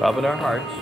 Love in our hearts.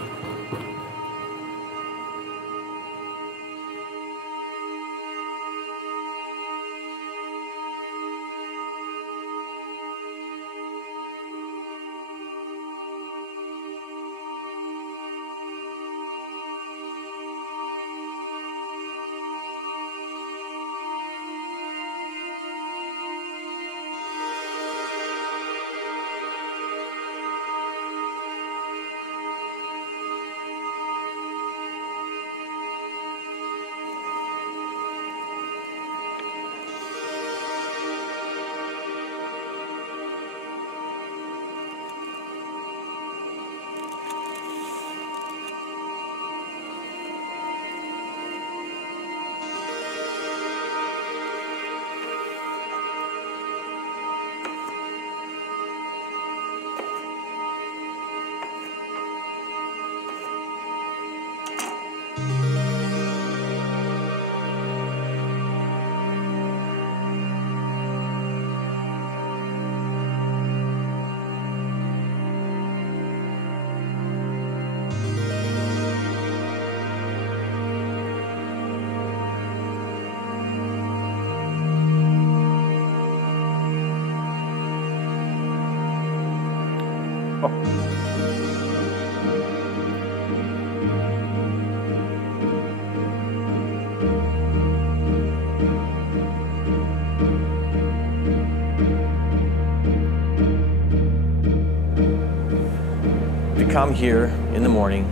To come here in the morning,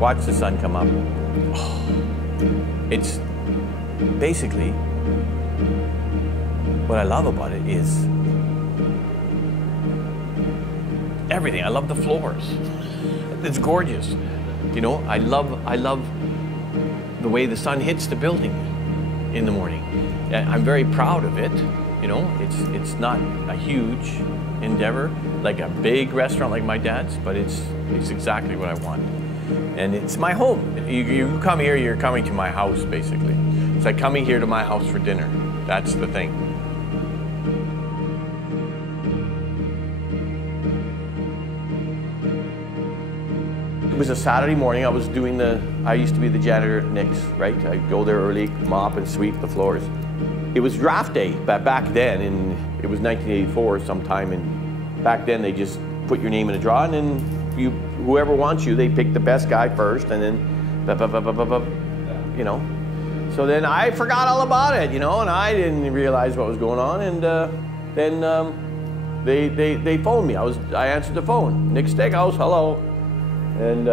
watch the sun come up. It's basically what I love about it is everything. I love the floors. It's gorgeous. You know, I love the way the sun hits the building in the morning. I'm very proud of it. You know, it's not a huge endeavor like a big restaurant like my dad's, but it's exactly what I want. And it's my home. You come here, you're coming to my house, basically. It's like coming here to my house for dinner. That's the thing. It was a Saturday morning. I used to be the janitor at Nick's, right? I'd go there early, mop and sweep the floors. It was draft day, but back then, it was 1984 sometime, and back then they just put your name in a draw, and then whoever wants you, they pick the best guy first, and then, you know. So then I forgot all about it, you know, and I didn't realize what was going on, and then they phoned me. I answered the phone. Nick Steakhouse, hello. And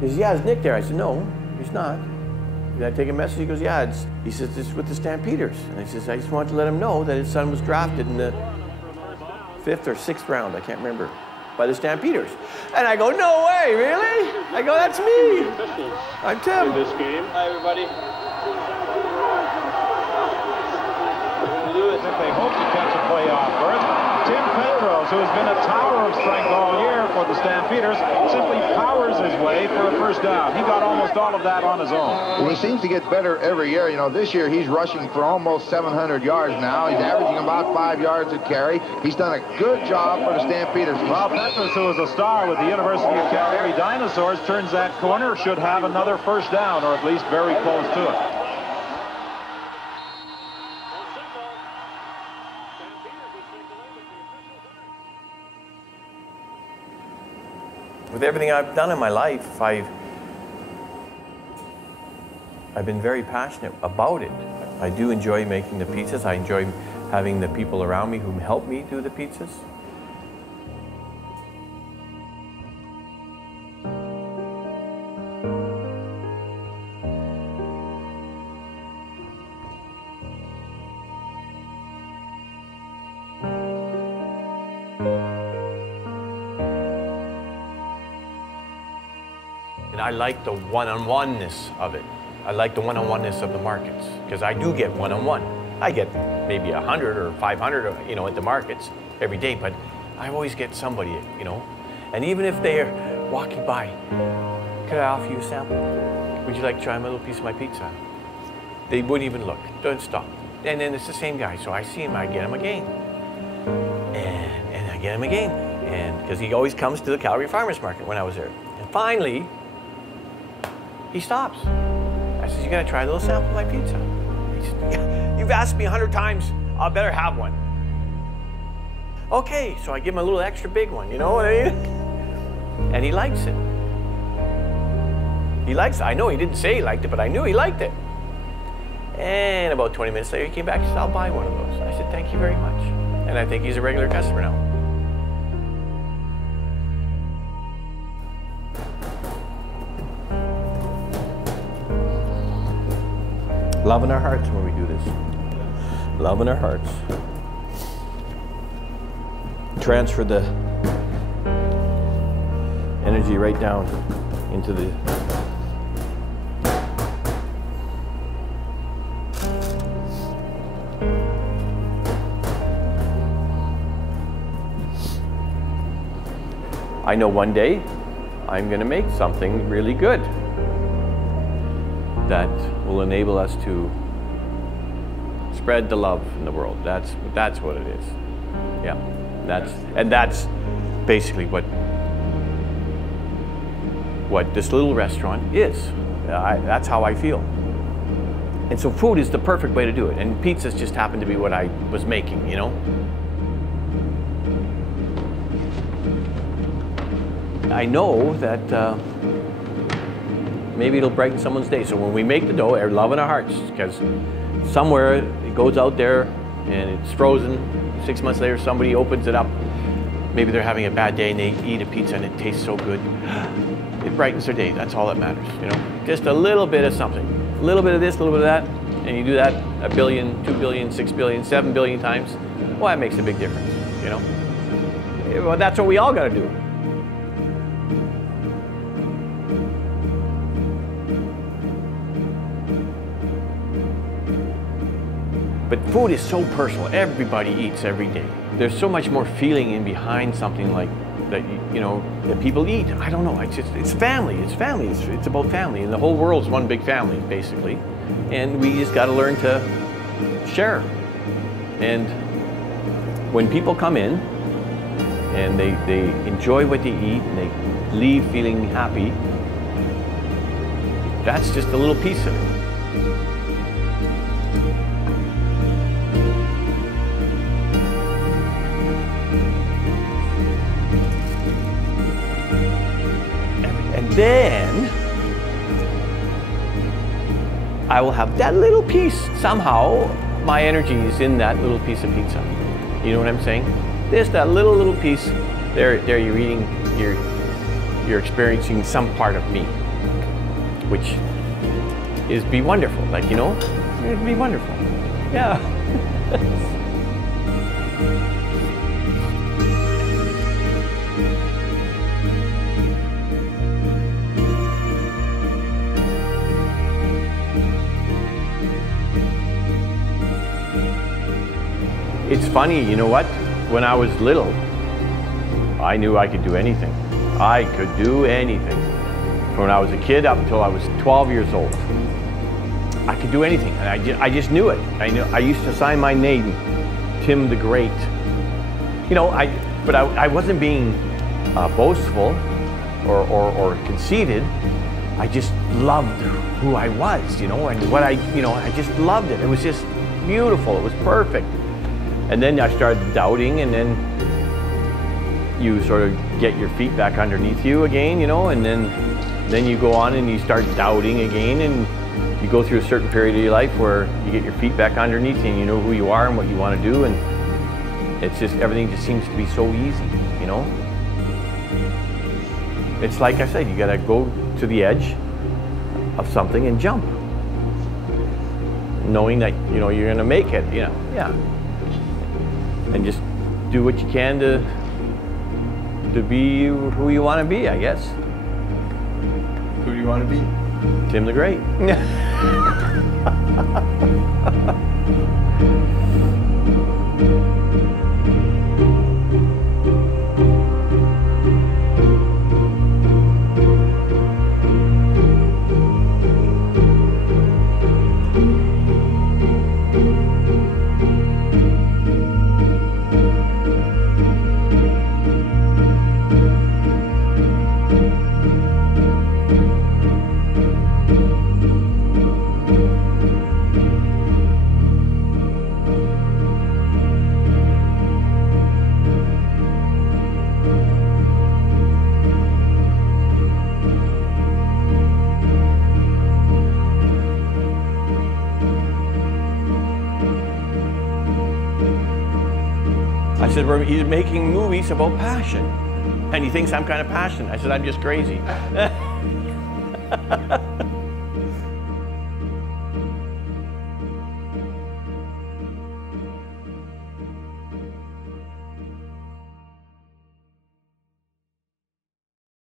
he says, yeah, is Nick there? I said, no, he's not. Did I take a message? He goes, yeah, he says, it's with the Stampeders. And I says, I just wanted to let him know that his son was drafted in the 5th or 6th round, I can't remember, by the Stampeders. And I go, no way, really? I go, that's me. I'm Tim. In this game. Hi, everybody. They hope to catch a playoff berth. Tim Petros, who has been a tower of strength all year for the Stampeders, simply powers his way for a first down. He got almost all of that on his own. Well, he seems to get better every year. You know, this year he's rushing for almost 700 yards now. He's averaging about 5 yards a carry. He's done a good job for the Stampeders. Well, Petros, who is a star with the University of Calgary Dinosaurs, turns that corner, should have another first down, or at least very close to it. With everything I've done in my life, I've been very passionate about it. I do enjoy making the pizzas. I enjoy having the people around me who help me do the pizzas. And I like the one-on-one-ness of it. I like the one-on-one-ness of the markets, because I do get one-on-one. I get maybe 100 or 500, you know, at the markets every day, but I always get somebody, you know. And even if they're walking by, could I offer you a sample? Would you like to try my little piece of my pizza? They wouldn't even look. Don't stop. And then it's the same guy, so I see him, I get him again. And I get him again. And because he always comes to the Calgary Farmers Market when I was there. And finally, he stops. I says, you gotta try a little sample of my pizza. He says, yeah, you've asked me 100 times, I better have one. Okay, so I give him a little extra big one, you know what I mean? And he likes it. He likes it. I know he didn't say he liked it, but I knew he liked it. And about 20 minutes later, he came back and said, I'll buy one of those. I said, thank you very much. And I think he's a regular customer now. Love in our hearts when we do this. Love in our hearts. Transfer the energy right down into the I know one day I'm going to make something really good that will enable us to spread the love in the world. That's what it is. Yeah, that's basically what this little restaurant is. That's how I feel. And so food is the perfect way to do it. And pizzas just happened to be what I was making, you know. I know that maybe it'll brighten someone's day. So when we make the dough, love in our hearts, because somewhere it goes out there and it's frozen. 6 months later, somebody opens it up. Maybe they're having a bad day and they eat a pizza and it tastes so good. It brightens their day. That's all that matters, you know. Just a little bit of something, a little bit of this, a little bit of that, and you do that 1 billion, 2 billion, 6 billion, 7 billion times. Well, that makes a big difference, you know. Well, that's what we all got to do. But food is so personal. Everybody eats every day. There's so much more feeling in behind something like that, you know, that people eat. I don't know. It's family. It's family. It's about family, and the whole world's one big family, basically. And we just got to learn to share. And when people come in and they enjoy what they eat and they leave feeling happy, that's just a little piece of it. Then I will have that little piece. Somehow my energy is in that little piece of pizza. You know what I'm saying? There's that little piece. There you're eating. You're experiencing some part of me, which is be wonderful. Like, you know, it'd be wonderful. Yeah. It's funny, you know what? When I was little, I knew I could do anything. I could do anything. From when I was a kid up until I was 12 years old. I could do anything, and I just knew it. I used to sign my name, Tim the Great. You know, but I wasn't being boastful or conceited. I just loved who I was, you know, and I just loved it. It was just beautiful. It was perfect. And then I started doubting, and then you sort of get your feet back underneath you again, you know, and then you go on and you start doubting again, and you go through a certain period of your life where you get your feet back underneath you and you know who you are and what you want to do, and it's just, everything just seems to be so easy, you know. It's like I said, you got to go to the edge of something and jump, knowing that, you know, you're going to make it, you know, yeah. And just do what you can to be who you want to be, I guess. Who do you want to be? Tim the Great. said, he's making movies about passion. And he thinks I'm kind of passionate. I said, I'm just crazy.